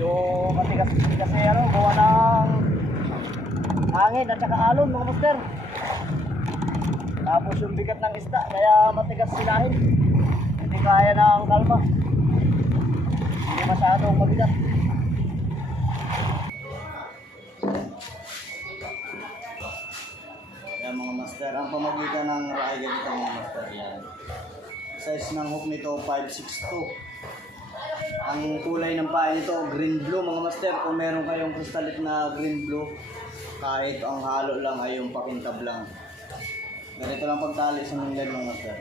Medyo matigas kasi ano, gawa ng hangin at saka alon mga master. Tapos yung bigat ng isda, kaya matigas silahin. Hindi kaya ng kalma. Hindi masyadong mabigat. Yan mga master, ang pamagitan ng raay ganito mga master yan. Size ng hook nito 562. Ang kulay ng paa nito green blue mga master. Kung meron kayong kristalit na green blue, kahit ang halo lang ay yung pakintab lang. Ganito lang pagtali sa munggan mga master.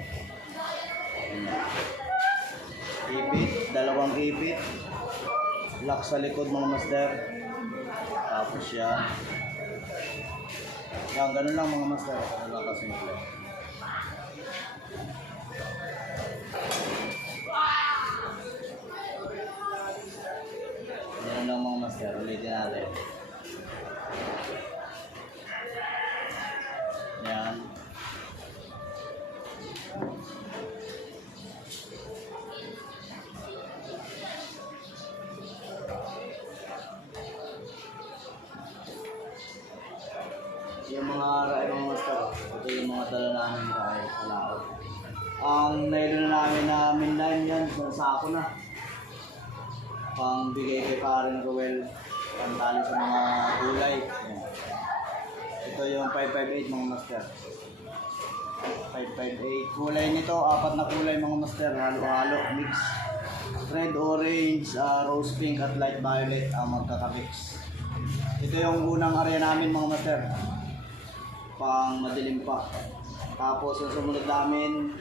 Ipit, dalawang ipit. Lock sa likod mga master. Tapos yan. Yan, ganun lang mga master. Wala kasi nila. Natin. Yan. Yung mga raay mga master, ito yung mga dala namin raay sa laot. Ang nailo na namin na midline yan, sa sako na. Pang bigay kay Karen Ruel, pantali sa mga gulay. Ito yung 558 mga master. 558. Kulay nito, apat na kulay mga master, halo-halo, mix. Red, orange, ah, rose pink at light violet ang magkaka-mix. Ito yung unang area namin mga master pang madilim pa. Tapos yung sumunod namin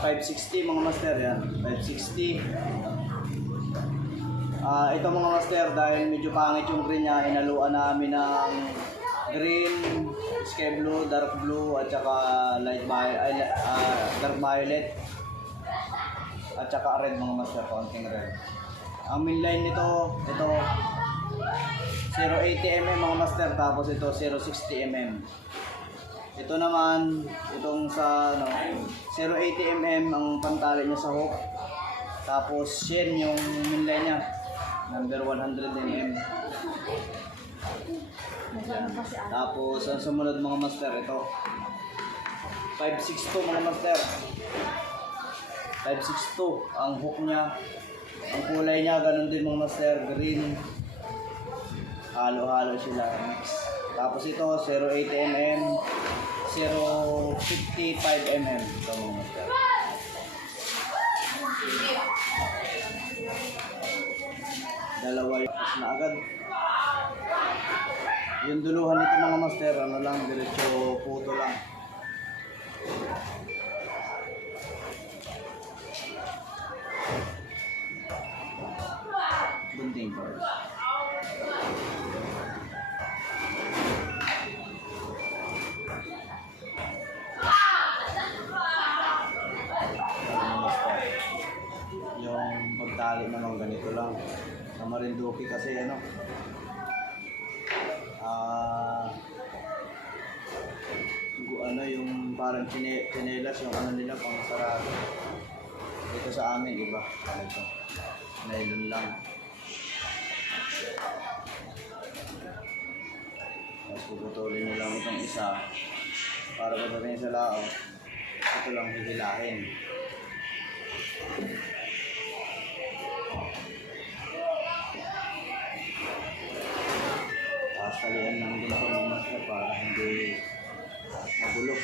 560 mga master yan. 560. Ah, ito mga master dahil medyo pangit yung green niya, inaluan namin ng green, sky blue, dark blue at saka light violet, dark violet at saka red mga master, konting red. Ang main line nito, ito 080 mm mga master tapos ito 060 mm. Ito naman itong sa ano 080 mm ang pantali niya sa hook. Tapos shen yung minlay niya number 100 mm. Yan. Tapos ang sumunod mga master ito 562 mga master. 562 ang hook niya. Ang kulay niya ganun din mga master green halo-halo sila. Tapos ito 080 mm, 055 mm ito mga master. Dalawa yung na agad. Yung duluhan nito mga master, ano lang, diretso puto lang. Marinduque kasi ano ah gu- ano yung parang chine, chinelas yung ano nila pang sarado dito sa amin iba. Ito. Nylon lang. Tapos puputulin nyo lang itong isa. Para pagdating sa lao ito lang hihilahin Ako ng master para hindi magulo.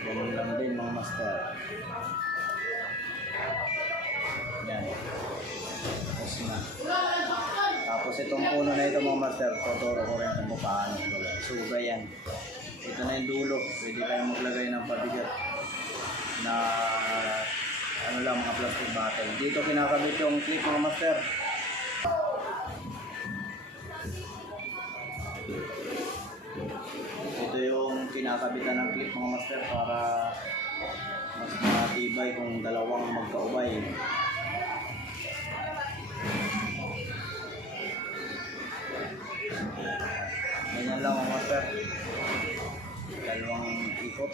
Ganun lang din mga master. Yan. Tapos na. Tapos itong puno na ito mga master, tuturo ko rin kung paano gawin. Suga yan. Ito na yung dulo. Pwede tayong maglagay ng pabigat na ano lang mga plastic bottle. Dito kinakabit yung clip mga master. Ito yung kinakabitan ng clip mga master para mas matibay kung dalawang magkaubay. Ganyan lang mga master. Dalawang ikot.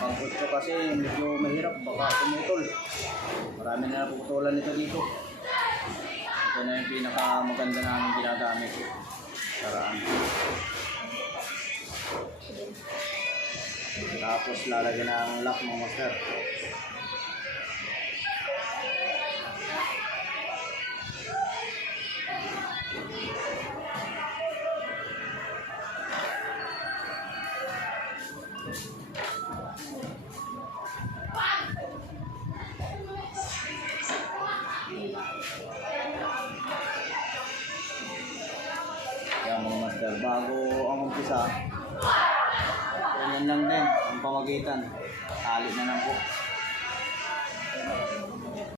Pag kutso kasi medyo mahirap, baka tumutol. Marami na napuputulan nito dito. Ito na yung pinakamaganda namin ginagamit. Paraan. Tapos lalagyan ng lock mga master. Master, bago ang umpisa, ganyan lang din, ang pamagitan. Tali na ng hook.